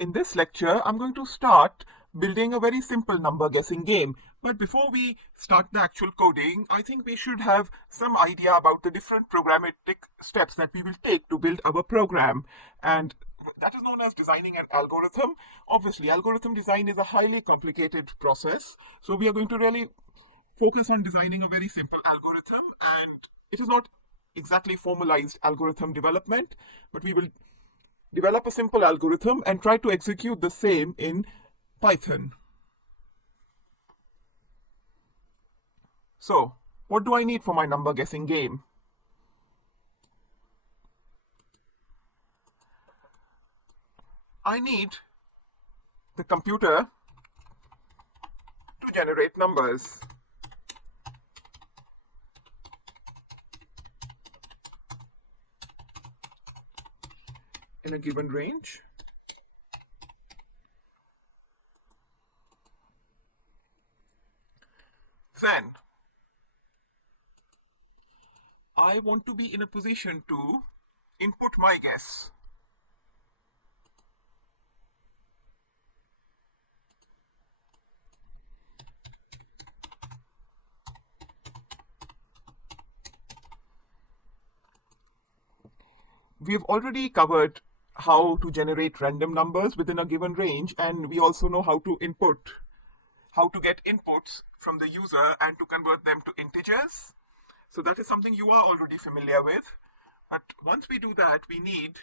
In this lecture, I'm going to start building a very simple number guessing game. But before we start the actual coding, I think we should have some idea about the different programmatic steps that we will take to build our program. And that is known as designing an algorithm. Obviously, algorithm design is a highly complicated process. So we are going to really focus on designing a very simple algorithm. And it is not exactly formalized algorithm development, but we will develop a simple algorithm and try to execute the same in Python. So, what do I need for my number guessing game? I need the computer to generate numbers. In a given range. Then I want to be in a position to input my guess. We've already covered how to generate random numbers within a given range, and we also know how to get inputs from the user and to convert them to integers. So that is something you are already familiar with. But once we do that, we need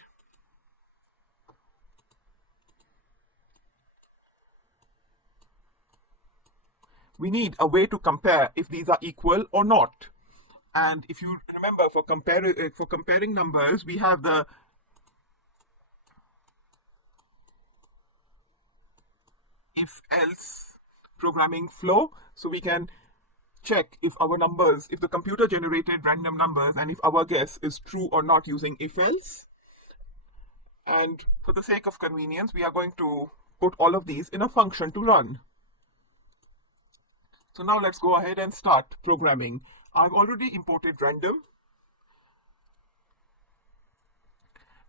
a way to compare if these are equal or not. And if you remember, for comparing numbers, we have the if-else programming flow. So we can check if the computer generated random numbers and if our guess is true or not using if-else. And for the sake of convenience, we are going to put all of these in a function to run. So now let's go ahead and start programming. I've already imported random.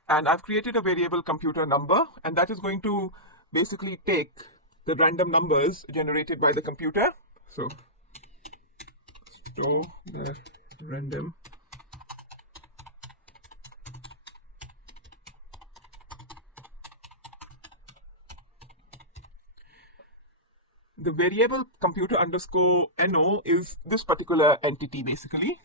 And I've created a variable computer number, and that is going to basically take the random numbers generated by the computer. So store the random the variable computer underscore no is this particular entity basically.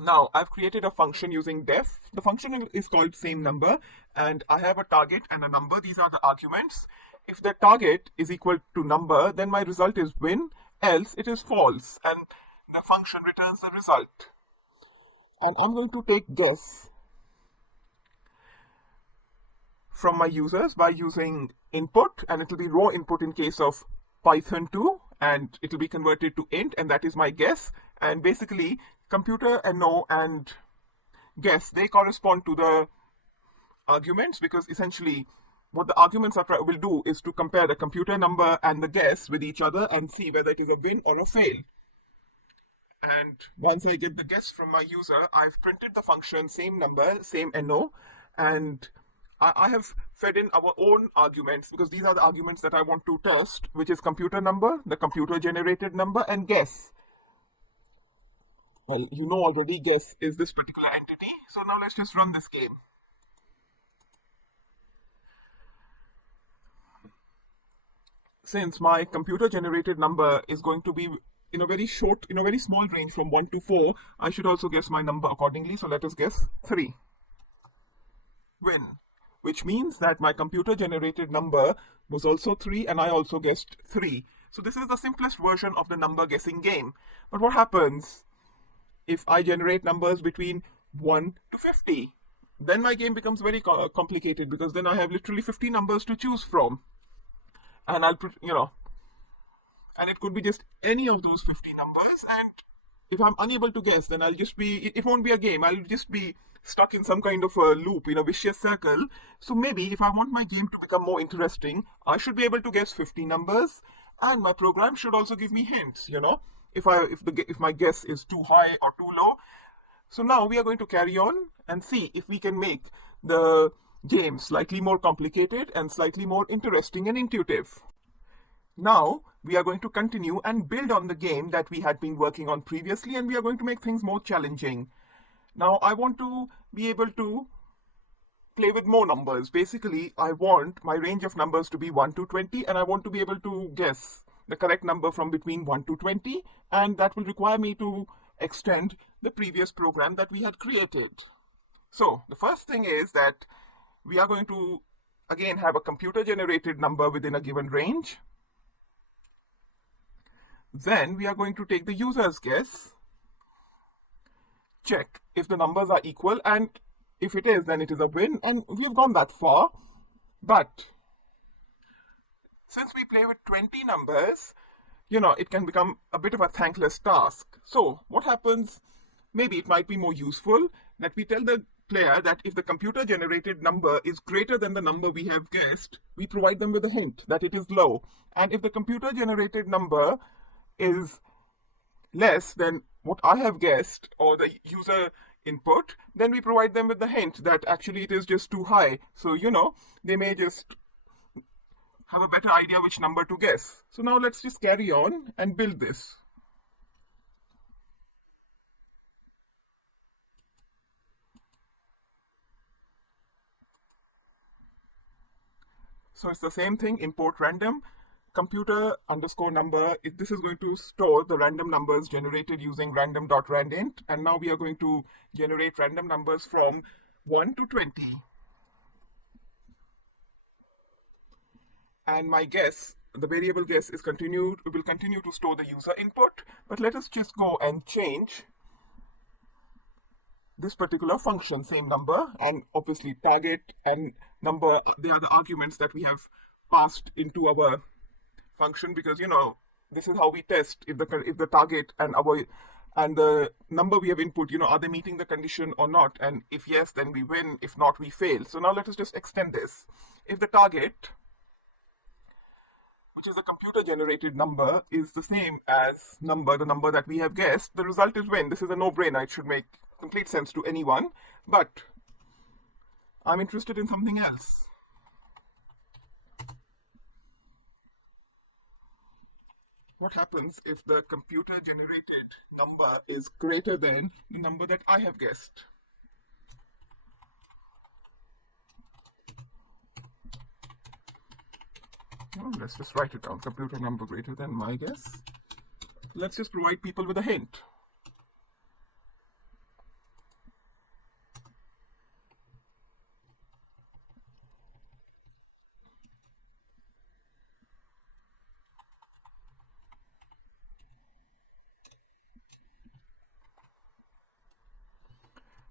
Now I've created a function using def. The function is called same number, and I have a target and a number. These are the arguments. If the target is equal to number, then my result is win, else it is false, and the function returns the result. And I'm going to take guess from my users by using input, and it will be raw input in case of Python 2, and it will be converted to int, and that is my guess. And basically computer no and guess, they correspond to the arguments, because essentially what the arguments will do is to compare the computer number and the guess with each other and see whether it is a win or a fail. And once I get the guess from my user, I've printed the function same number, same no, and I have fed in our own arguments, because these are the arguments that I want to test, which is computer number, the computer generated number, and guess. Well, you know already guess is this particular entity. So now let's just run this game. Since my computer generated number is going to be in a very small range from 1 to 4, I should also guess my number accordingly. So let us guess 3. Win. Which means that my computer generated number was also 3, and I also guessed 3. So this is the simplest version of the number guessing game. But what happens if I generate numbers between 1 to 50? Then my game becomes very complicated, because then I have literally 50 numbers to choose from. And and it could be just any of those 50 numbers. And if I'm unable to guess, then it won't be a game. I'll just be stuck in some kind of a loop, in a vicious circle. So maybe if I want my game to become more interesting, I should be able to guess 50 numbers, and my program should also give me hints, if my guess is too high or too low. So now we are going to carry on and see if we can make the game, slightly more complicated and slightly more interesting and intuitive. Now, we are going to continue and build on the game that we had been working on previously, and we are going to make things more challenging. Now, I want to be able to play with more numbers. Basically, I want my range of numbers to be 1 to 20, and I want to be able to guess the correct number from between 1 to 20, and that will require me to extend the previous program that we had created. So, the first thing is that we are going to again have a computer-generated number within a given range. Then we are going to take the user's guess, check if the numbers are equal, and if it is, then it is a win, and we've gone that far. But since we play with 20 numbers, it can become a bit of a thankless task. So what happens, maybe it might be more useful that we tell the player that if the computer-generated number is greater than the number we have guessed, we provide them with a hint that it is low. And if the computer-generated number is less than what I have guessed or the user input, then we provide them with the hint that actually it is just too high. So, they may just have a better idea which number to guess. So now let's just carry on and build this. So it's the same thing, import random, computer underscore number. This is going to store the random numbers generated using random.randint. And now we are going to generate random numbers from 1 to 20. And my guess, the variable guess will continue to store the user input. But let us just go and change this particular function, same number, and obviously target and number, they are the arguments that we have passed into our function, because this is how we test if the target and the number we have input, are they meeting the condition or not, and if yes, then we win, if not, we fail. So now let us just extend this. If the target, which is a computer generated number, is the same as the number that we have guessed, the result is win. This is a no-brainer. It should make complete sense to anyone, but I'm interested in something else. What happens if the computer generated number is greater than the number that I have guessed? Well, let's just write it down. Computer number greater than my guess. Let's just provide people with a hint.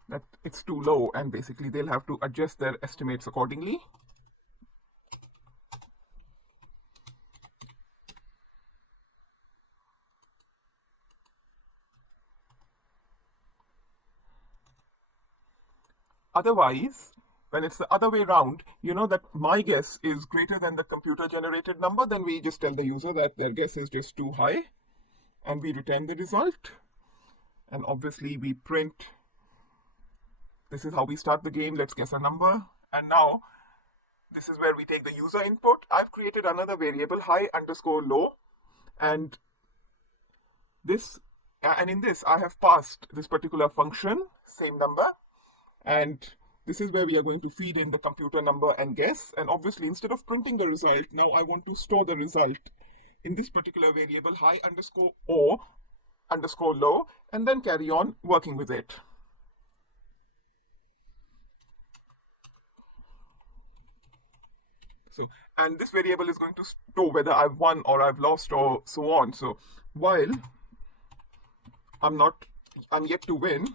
That it's too low, and basically they'll have to adjust their estimates accordingly. Otherwise, when it's the other way around, that my guess is greater than the computer generated number, then we just tell the user that their guess is just too high, and we return the result. And obviously we print, this is how we start the game, let's guess a number. And now this is where we take the user input. I've created another variable, high underscore low, and in this I have passed this particular function, same number, and this is where we are going to feed in the computer number and guess. And obviously, instead of printing the result, now I want to store the result in this particular variable, high underscore or underscore low, and then carry on working with it. So, and this variable is going to store whether I've won or I've lost or so on. So while I'm yet to win,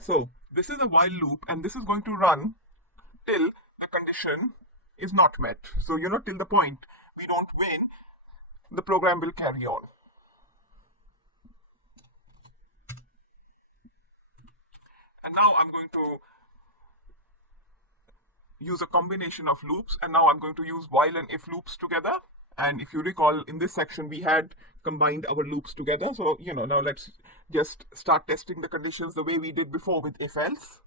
so this is a while loop, and this is going to run till the condition is not met. So, till the point we don't win, the program will carry on. And now I'm going to use a combination of loops, and now I'm going to use while and if loops together. And if you recall, in this section we had combined our loops together. So now let's just start testing the conditions the way we did before with if else.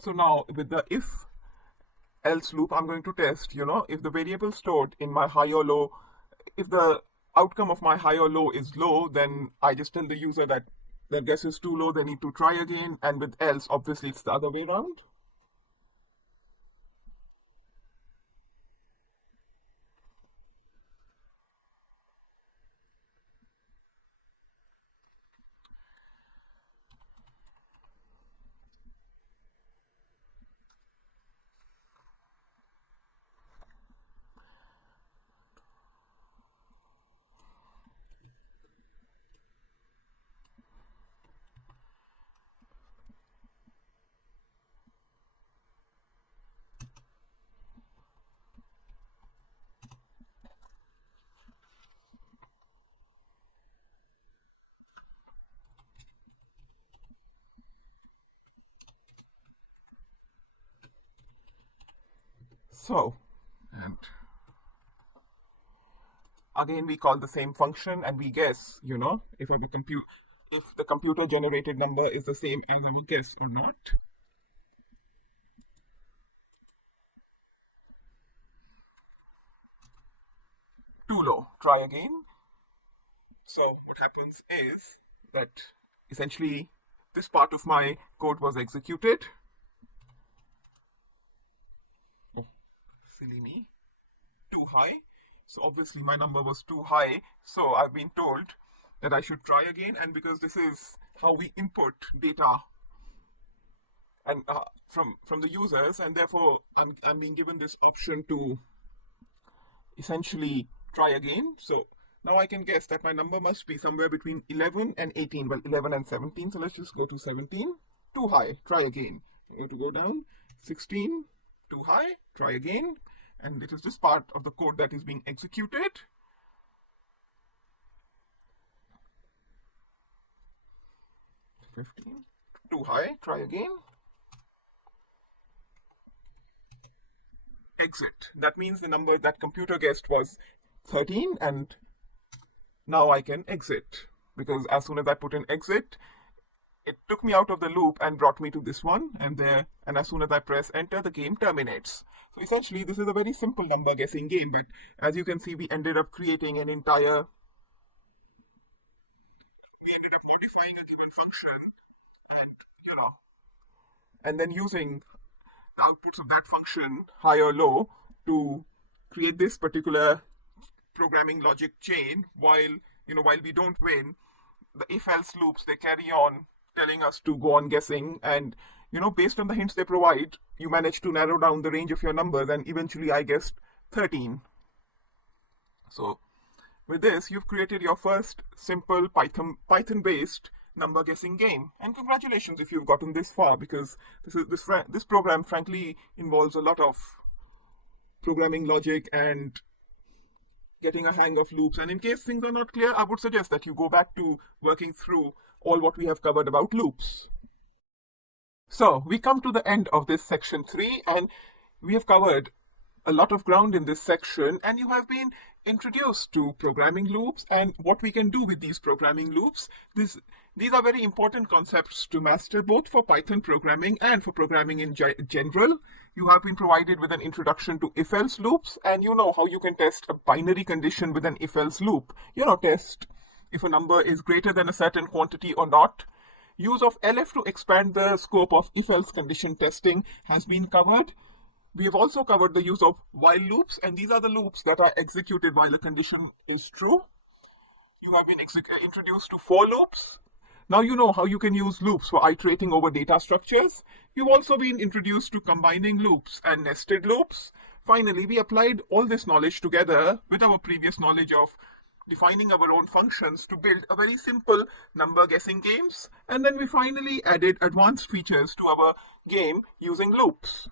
So now with the if else loop, I'm going to test, if the variable stored in my high or low, if the outcome of my high or low is low, then I just tell the user that their guess is too low, they need to try again. And with else, obviously it's the other way around. So, and again we call the same function and we guess, if the computer generated number is the same as our guess or not. Too low, try again. So what happens is that essentially this part of my code was executed. Oh, silly me. Too high. So obviously my number was too high. So I've been told that I should try again. And because this is how we input data and from the users, and therefore I'm being given this option to essentially try again. So now I can guess that my number must be somewhere between 11 and 18. Well, 11 and 17. So let's just go to 17. Too high. Try again. I'm going to go down. 16. Too high. Try again. And it is this part of the code that is being executed. 15. Too high. Try again. Exit. That means the number that computer guessed was 13, and now I can exit, because as soon as I put in exit, it took me out of the loop and brought me to this one, and as soon as I press enter, the game terminates. So essentially this is a very simple number guessing game, but as you can see, we ended up creating we ended up modifying a given function, and then using the outputs of that function, high or low, to create this particular programming logic chain. While we don't win, the if else loops, they carry on telling us to go on guessing, and based on the hints they provide, you manage to narrow down the range of your numbers, and eventually I guessed 13. So with this, you've created your first simple Python based number guessing game, and congratulations if you've gotten this far, because this program frankly involves a lot of programming logic and getting a hang of loops. And in case things are not clear, I would suggest that you go back to working through all what we have covered about loops. So we come to the end of this section 3, and we have covered a lot of ground in this section, and you have been introduced to programming loops and what we can do with these programming loops. These are very important concepts to master, both for Python programming and for programming in general. You have been provided with an introduction to if-else loops, and you know how you can test a binary condition with an if-else loop. Test if a number is greater than a certain quantity or not. Use of elif to expand the scope of if-else condition testing has been covered. We have also covered the use of while loops, and these are the loops that are executed while a condition is true. You have been introduced to for loops. Now you know how you can use loops for iterating over data structures. You've also been introduced to combining loops and nested loops. Finally, we applied all this knowledge together with our previous knowledge of defining our own functions to build a very simple number guessing games. And then we finally added advanced features to our game using loops.